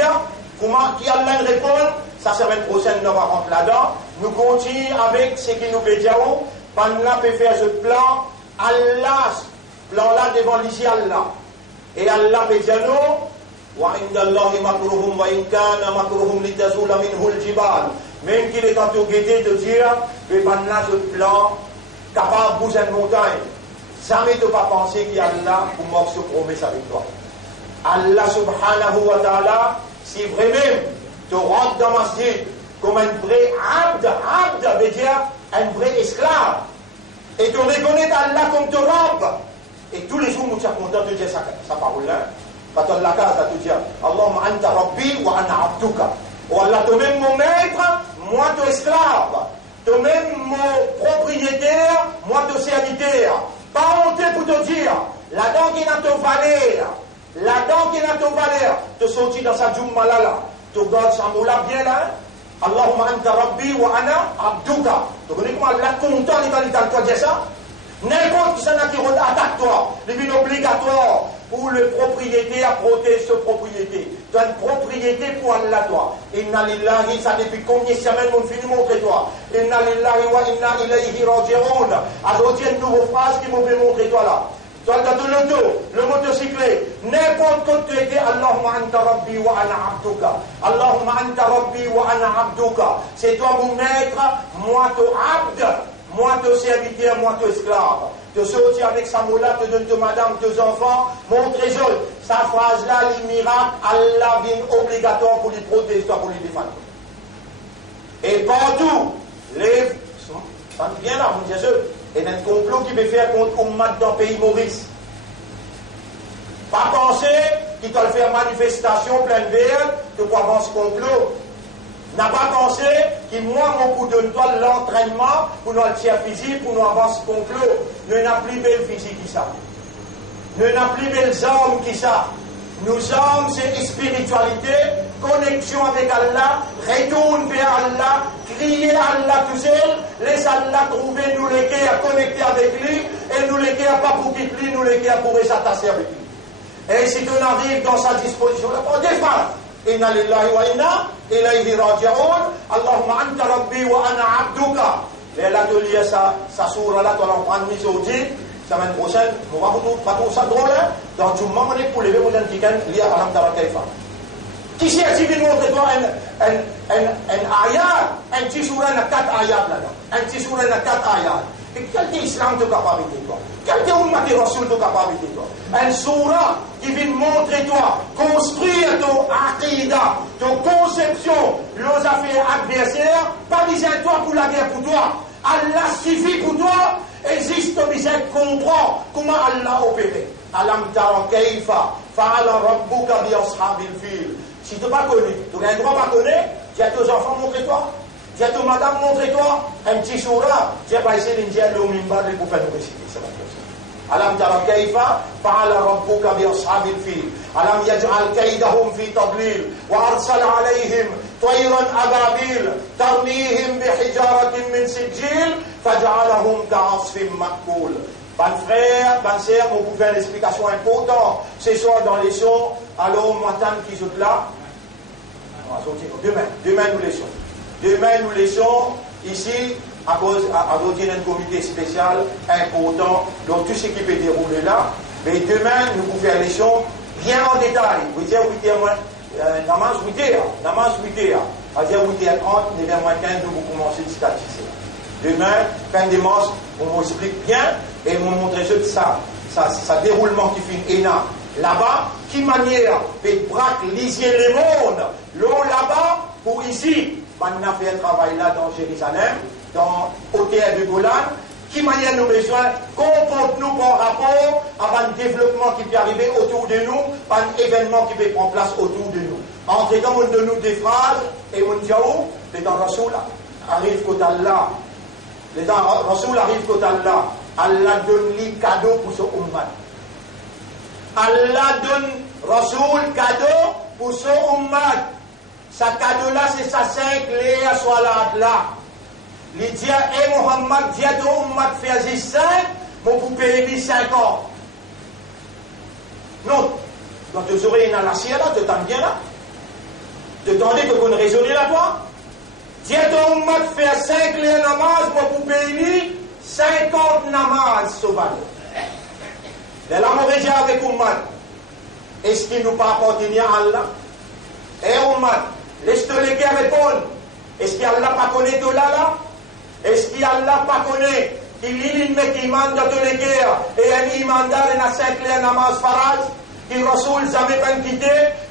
comment qui Allah répond, ça semaine prochaine, nous va rentrer là-dedans. Nous continuons avec ce qui nous peut dire, pendant là, peut faire ce plan, Allah, plan là devant l'ici Allah. Et Allah peut dire nous, وعند الله مكرهم وإن كان مكرهم لتزول منه الجبال. Même qu'il est en tout guetté de dire, mais maintenant ce plan capable de bouger une montagne. Jamais de ne pas penser qu'il y a Allah pour mort se promesse avec toi. Allah subhanahu wa ta'ala, si vraiment tu rentres dans ma masjid comme un vrai abd veut dire un vrai esclave, et tu reconnais Allah comme ton Rabb, et tous les jours nous sommes contents de dire sa parole-là. Quand on l'a case à tout dire, Allahumma anta rabbi wa ana abduka. Oh Allah, toi-même mon maître, moi ton esclave. Toi-même mon propriétaire, moi ton serviteur. Pas honte pour te dire, la dent qui n'a ton valeur, te sortit dans sa djumma là, Tu regardes ça moula bien là. Allahumma anta rabbi wa ana abduka. Tu connais comment Allah content l'état toi dire ça? N'importe qui s'en a qui attaque toi. C'est une obligatoire pour le propriété à protéger cette propriété. Tu as une propriété pour Allah toi. Inna lillahi, ça depuis combien de semaines on finit montrer toi. Inna lillahi wa inna ilayhi raji'un. Aujourd'hui une nouvelle phrase qui m'a fait montrer toi là. Toi dans ton auto, le motocyclette, n'importe quand tu étais, Allahumma anta rabbi wa ana abduka. Allahumma anta rabbi wa ana abduka. C'est toi mon maître, moi ton abd, moi ton serviteur, moi ton esclave. Te sortir avec sa moula, te donne te madame, tes enfants, mon trésor. Sa phrase là, les miracles, Allah vient obligatoire pour les protéger, pour les défendre. Et partout, les ça vient là, mon Dieu. Et il y a un complot qui veut faire contre Ummat dans le pays Maurice. Pas penser qu'il doit faire manifestation pleine verre, de quoi avance ce complot. N'a pas pensé que moi, mon coup de toi l'entraînement pour notre tir physique, pour nous avancer ce complot. Nous n'avons plus belle physique que ça. Nous n'avons plus belles armes que ça. Nous sommes, c'est spiritualité, connexion avec Allah, retourne vers Allah, crier Allah tout seul, laisse Allah trouver nous les qui à connecter avec lui, et nous les qui à pas pour quitter lui, nous les qui à pour s'attacher avec lui. Et si on arrive dans sa disposition, là, on défend. Inna lillahi wa inna ilayhi raji'un. Allahumma anta rabbi wa ana abduka. Et l'atelier, ça s'ouvre là, on va prendre mise au dit. Semaine prochaine, on va pas tout ça drôle, hein? Dans tout le monde, pour lever mon antiquin, lié à l'Amdara Kaifa. Qui s'est activé de montrer toi un ayat, un petit sourire, un 4 ayats là-dedans. Un petit sourire, un 4 ayats. Et quel est l'islam de capacité, toi? Quel est l'ummat rasoul de capacité, toi? Un surah qui vient montrer toi, construire ton aqidah, ton conception, nos affaires adversaires, pas besoin de toi pour la guerre pour toi. Allah suffit pour toi. Existe besoin de comprendre comment Allah opéré. Alam tara kayfa fa'ala rabbuka bi ashabil fil. Si tu pas connu, tu as un droit pas connaître, dis à tes enfants montre-toi, dis à tes madame montre-toi, un petit choura, dis à pas essayer de dire le mimbar pour faire nous réciter, ça va faire ça. Alam tara kayfa fa'ala rabbuka bi ashabil fil. Alam yaj'al kaydahum fi tadlil wa arsala alayhim طيرا أبابيل ترميهم بحجارة من سجيل فجعلهم كعصف مأكول. Ban frère, ban sœur, on vous fait une explication importante ce soir dans les sons. Alors, matin qui sont là, on va sortir demain nous laissons. Demain nous laissons ici à cause d'un comité spécial important donc tout ce qui peut dérouler là. Mais demain nous vous faire les sons bien en détail. Vous dire oui, namaz 8h. À dire 8h30, 9h15, nous vous commencez à statistiser. Demain, fin de dimanche, on vous explique bien et on vous montre ça déroulement qui finit énorme. Là-bas, qui manière de braquer lisier le monde, l'eau là-bas, pour ici, on a fait un travail là dans Jérusalem, dans l'hôtel de Golan, qui manière nous besoin, comporte-nous par rapport à un développement qui peut arriver autour de nous, à un événement qui peut prendre place autour de nous. Entre temps, on donne nous des phrases, et on dit, oh, les temps Rasoul arrive côté Allah. Les temps Rasoul arrive côté Allah. Allah donne les cadeaux pour ce ummat. Allah donne Rasoul cadeau pour ce ummat. Sa cadeau là, c'est sa 5 léa soit là. Il dit, et Mohammed dit à ton ummat fait 5, mon vous payer 5 ans. Non, quand tu aurais une alacia là, tu t'en viens là. Tu t'en dis que vous ne raisonnez là-bas. Dis à ton ummat fait 5 les namaz, mon vous payer 50 namaz sauvage. Et là, on va avec ummat. Est-ce qu'il nous pas appartenu à Allah? Et ummat, laisse-toi les gars répondre. Est-ce qu'Allah pas connaît tout là? Est-ce qu'Allah pas connaît qu'il y a une iman dans tous les guerres et un imandar et un 5 les namaz faraj? Qui Rasoul jamais pas quitté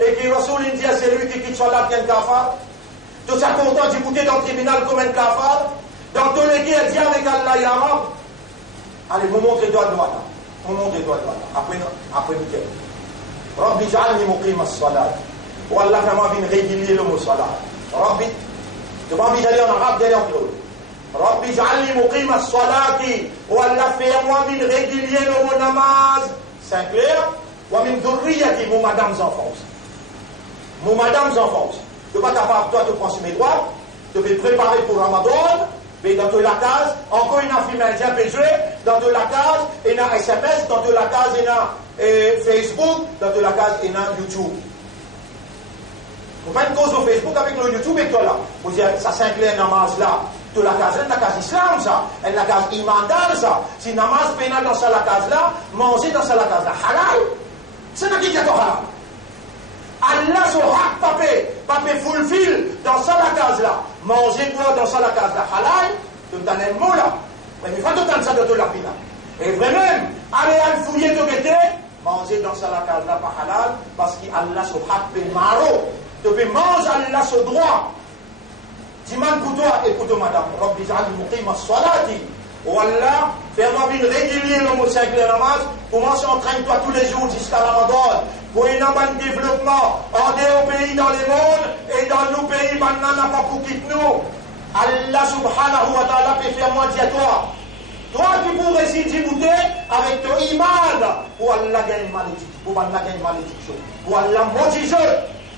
et qui Rasoul dit à celui qui quitte Salat qui est un kafar. Tout ça content d'écouter dans le tribunal comme un kafar. Dans tous les guerres, dit avec Allah ya Rab. Allez, vous montrez doigt droit là. Vous montrez doigt droit là. Après nickel. Rabbi ja'alni muqim as-salat. Ou Allah vraiment vient régulier le mot salat. Rabbi, tu vas envie d'aller en arabe, d'aller en claude. Rabbi ja'alni muqim as-salati. Ou Allah fait à moi vient régulier le mot namaz. C'est clair? Ou min dhurriyati, mon madame's enfance. Mon madame's enfance. tu n'es pas capable, toi, de prendre mes droits, tu peux préparer pour Ramadan, mais dans la case, encore une affaire indien peut jouer, dans la case, il y a SMS, dans la case, il y a Facebook, dans la case, il y a YouTube. Vous faites une cause au Facebook avec le YouTube et toi là. Vous dites, ça s'incline namaz là. De la case islam ça. Et la case imandar ça. Si namaz pénal dans la case là, manger dans la case là. Halal. C'est n'a qui dit halal. Allah son hak papé fulfill dans la case là. Manger quoi dans la case là. Halal. Tu me donnes un mot là. Mais il faut tout le temps ça de la pina. Et vraiment, allez à fouiller de guetter, manger dans la case là pas halal, parce qu'Allah son hak pe maro. Tu peux manger Allah ce droit. Diman pour toi et pour toi, madame. Rabbi ja'al muqim as-salati. Oh Allah, fais-moi bien régulier le mot 5 de namaz. Commence à entraîner-toi tous les jours jusqu'à Ramadan. Pour un bon développement en des pays dans le monde et dans nos pays, maintenant, n'a pas pour quitter nous. Allah subhanahu wa ta'ala peut faire moi dire toi. Toi qui pourrais résider avec ton iman. Pour Allah gagne malédiction. Pour Allah gagne malédiction. Pour Allah maudit.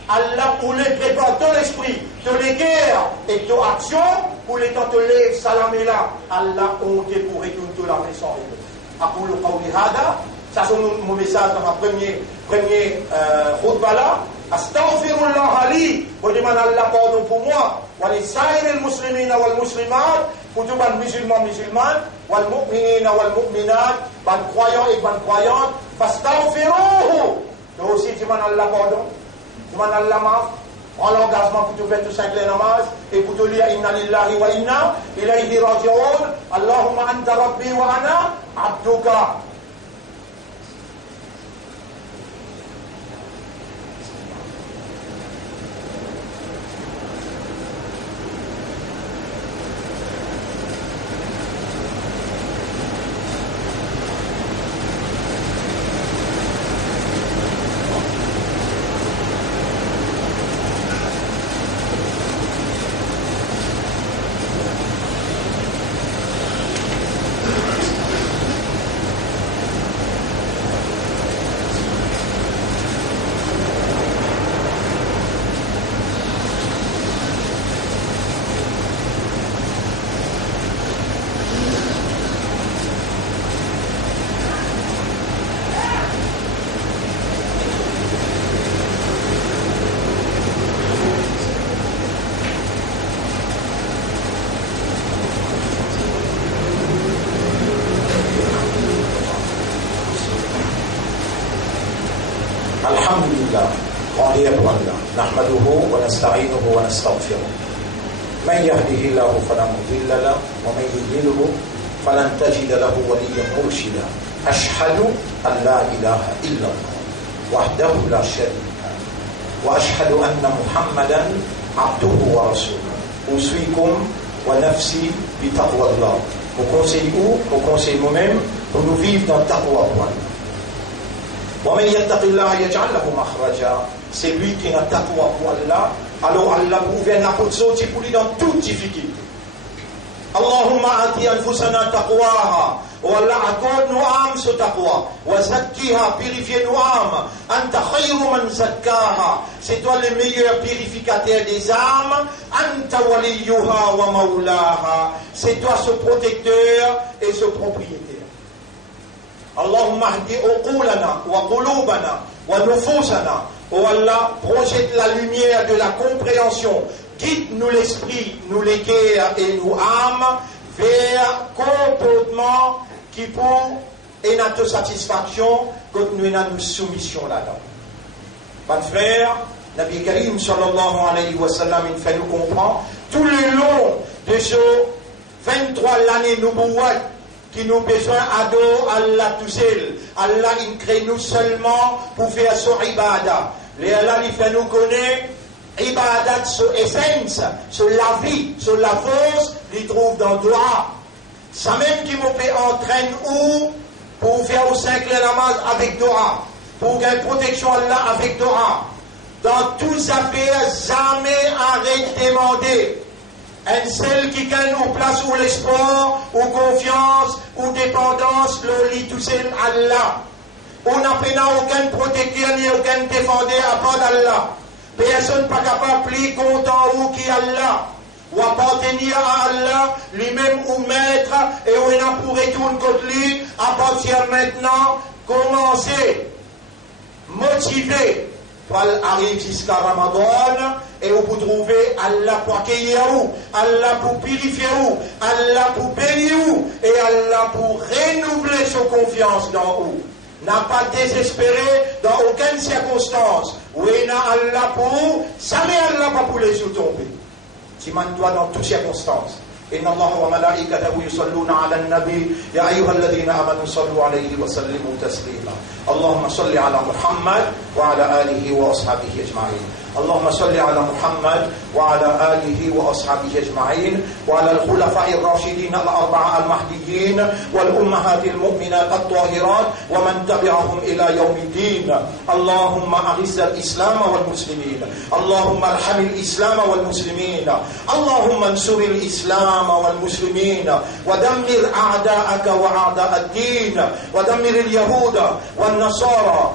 Allah pour les préparer ton esprit, ton guerres et ton action, pour les temps te lève salamé là, Allah honte pour retourner la maison. Après le qawli hada, ça c'est mon message dans ma première khutbah là. Astaghfirullah li, pour demander Allah pardon pour moi, wa li sa'iril muslimina wal muslimat, pour tous les musulmans, wal mu'minina wal mu'minat, ban croyants et ban croyantes, fastaghfiruhu. Donc aussi demander Allah pardon. Demande Allah maf, prends l'engagement pour te faire tout 5 les namaz et pour te lire inna lillahi wa inna ilayhi raji'un. Allahumma anta rabbi wa ana abduka. Alhamdulillah, قضي الله نحمده ونستعينه ونستغفره من يهده الله فلا مضل له ومن يضلله فلن تجد له وليا مرشدا أشهد أن لا إله إلا الله وحده لا شريك له وأشهد أن محمدا عبده ورسوله أوصيكم ونفسي بتقوى الله. Vous conseillez où? Vous conseillez nous-mêmes pour nous vivre dans le taqwa pour Allah. وَمَنْ يَتَّقِ اللَّهَ يَجْعَلْ لَهُ مَخْرَجًا. C'est lui qui n'a taqwa pour Allah. Alors Allah pouvait nous sortir pour lui dans toute difficulté. Allahumma ati anfusana taqwaha. Oh Allah, accorde-nous âme ce taqwa. Wa zakkiha, purifie nos âmes. Anta khayru man zakkaha. C'est toi le meilleur purificateur des âmes. Anta waliyuha wa maulaha. C'est toi ce protecteur et ce propriétaire. Allahumma hdi uqulana wa qulubana wa nufusana. Oh Allah, projette la lumière de la compréhension. Guide-nous l'esprit, nous les cœurs et nous âmes vers comportement qui pour et notre satisfaction quand nous avons une soumission là-dedans. Pas de frère, Nabi Karim sallallahu alayhi wa sallam, il fait nous comprendre tout le long de ce 23 l'année nubuwat qui nous besoin ado Allah tout seul. Allah il crée nous seulement pour faire son ibadah. Et Allah il fait nous connaître ibadat sur essence, sur la vie, sur la force, il trouve dans le droit. Ça même qui me fait entraîner où pour faire au 5 namaz avec Dora, pour gagner protection Allah avec Dora. Dans tous affaires, jamais arrête de demander. Un seul qui gagne ou place ou l'espoir, ou confiance, ou dépendance, le lit tout seul Allah. On n'a pas aucun protecteur ni aucun défendeur à part d'Allah. Personne pas capable plus content ou qui Allah. Ou appartenir à Allah, lui-même ou maître, et on a pour retourner contre lui, à partir maintenant, commencer, motiver, pour arriver jusqu'à Ramadan, et on peut trouver Allah pour accueillir vous, Allah pour purifier vous, Allah pour bénir vous, et Allah pour renouveler sa confiance dans vous. N'a pas désespéré dans aucune circonstance. Oui, n'a Allah pour vous, jamais Allah pas pour les sous-tomber. Tu m'en dois dans toutes circonstances. إن الله وملائكته يصلون على النبي يا أيها الذين آمنوا صلوا عليه وسلموا تسليما اللهم صل على محمد وعلى آله وأصحابه أجمعين اللهم صل على محمد وعلى آله وأصحابه أجمعين وعلى الخلفاء الراشدين الأربعة المهديين والأمهات المؤمنات الطاهرات ومن تبعهم إلى يوم الدين اللهم أعز الإسلام والمسلمين اللهم ارحم الإسلام والمسلمين اللهم انصر الإسلام والمسلمين ودمر أعداءك وأعداء الدين ودمر اليهود والنصارى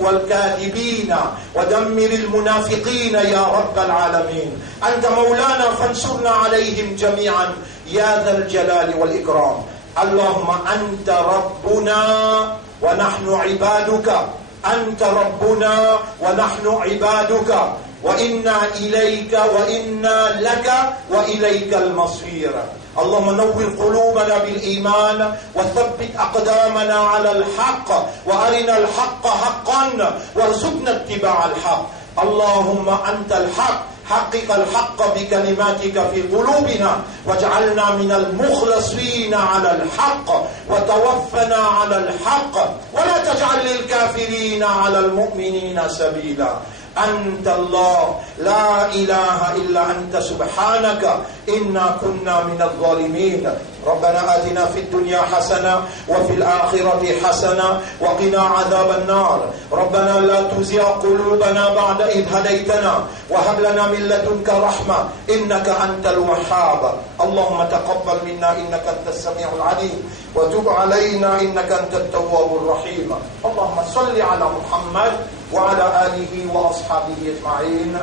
والكاذبين ودمر المنافقين يا رب العالمين أنت مولانا فانصرنا عليهم جميعا يا ذا الجلال والإكرام اللهم أنت ربنا ونحن عبادك أنت ربنا ونحن عبادك وإنا إليك وإنا لك وإليك المصير اللهم نور قلوبنا بالإيمان وثبت أقدامنا على الحق وأرنا الحق حقا وارزقنا اتباع الحق اللهم أنت الحق حقق الحق بكلماتك في قلوبنا واجعلنا من المخلصين على الحق وتوفنا على الحق ولا تجعل للكافرين على المؤمنين سبيلا أنت الله لا إله إلا أنت سبحانك إنا كنا من الظالمين ربنا آتنا في الدنيا حسنة وفي الآخرة حسنة وقنا عذاب النار ربنا لا تزغ قلوبنا بعد إذ هديتنا وهب لنا من لدنك رحمة إنك أنت الوهاب اللهم تقبل منا إنك أنت السميع العليم وتب علينا إنك أنت التواب الرحيم اللهم صل على محمد وعلى آله وأصحابه أجمعين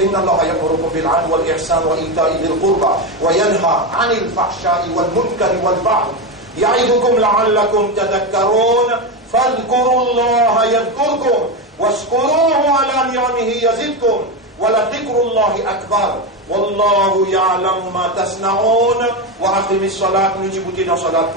إن الله يأمركم بالعدل والإحسان وإيتاء ذي القربى وينهى عن الفحشاء والمنكر والبغي يعظكم لعلكم تذكرون فاذكروا الله يذكركم واشكروه على نعمه يزدكم ولذكر الله أكبر والله يعلم ما تصنعون وأقم الصلاة نجيب صلاة